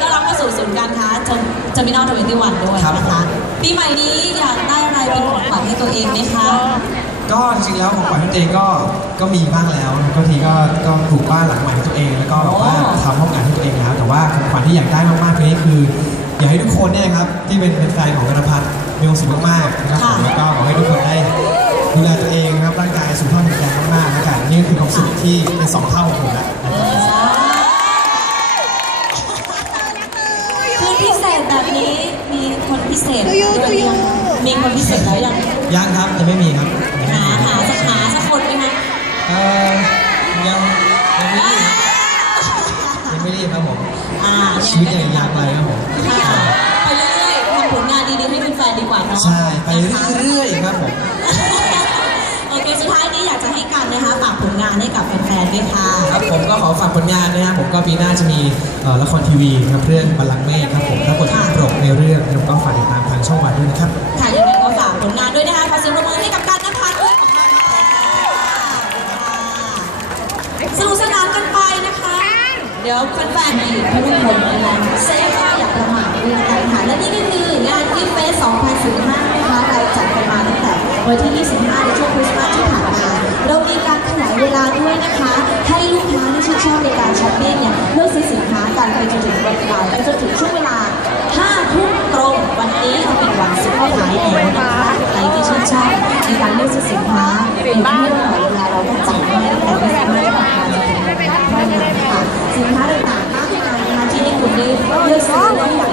ต้อนรับเข้าสู่ศูนย์การค้าเทอร์มินอลทเวนตี้วันด้วยครับ นะคะปีใหม่นี้อยากได้อะไรเป็นของขวัญให้ตัวเองไหมคะ ก็จริงๆแล้วของขวัญให้ตัวเองก็ก็มีบ้างแล้วก็ทีก็ก็ปลูกบ้านหลังใหม่ให้ตัวเอง แล้วก็แบบว่าโอ้ ทำห้องอัดให้ตัวเองแล้ว แต่ว่าของขวัญที่อยากได้มากๆทีนี้คือ อยากให้ทุกคนเนี่ยครับที่เป็นเป็นแฟนของกนพัฒน์มีความสุขมากๆนะครับผมแล้วก็ขอให้ทุกคนได้ดูแลตัวเองนะครับร่างกายสุขภาพแข็งแรงมากๆแล้วกันนี่ก็คือความสุขที่เป็นสองเท่าของผมแล้วนะครับ ษด้วยยังมีคนพิเศษแล้วยังยังครับยังไม่มีครับยังไม่หามีหาสักหาสักคนไหมคะเอ่อยังยังไม่รีบครับยังไม่รีบครับผมอ่าชีวิตยังยาวไกลครับผมค่ะไปเรื่อยๆทำผลงานดีๆให้เป็นแฟนดีกว่าเนาะใช่ไปนะคะเรื่อยๆครับผมโอเคสุดท้ายนี้อยากจะให้กันนะคะฝากผลงานให้กับแฟนๆด้วยค่ะ ครับผมก็ขอฝากผลงานนะครับผมก็ปีหน้าจะมีเอ่อละครทีวีนะครับเรื่องบัลลังก์เมฆครับางช่องวันด้วยนะครับ ค่ะยังไงก็ฝากผลงานด้วยนะคะขอเสียงปรบมือให้กับกันนภัสด้วยขอบคุณค่ะสนุกสนานกันไปนะคะ เดี๋ยวแฟนๆอีกทุกคนนะคะเซฟก็อย่าประมาทด้วยละกันค่ะและนี่ก็คืองานกิฟเฟส2015นะคะเราจัดกันมาตั้งแต่วันที่ 25 ในช่วงคริสต์มาสที่ผ่านมาเรามีการขยายเวลาด้วยนะคะ ให้ลูกค้าที่ชื่นชอบในการช้อปปิ้งเนี่ยเลือกซื้อสินค้ากันไปจนถึงวันวานไปจนถึงช่วงเวลา 5 ทุ่มตรง วันนี้เราเป็น วันสุดท้ายแล้วนะคะใครที่ชื่นชอบในการเลือกซื้อสินค้าในบ้านเวลาเราก็จัดให้ตั้งแต่วันที่25ที่ผ่านมาจนถึงวันนี้เท่านั้ค่ะสินค้าต่างๆมากมายนะคะที่ให้คุณได้เลือกซื้อได้อย่าง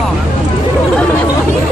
บอกนะยี่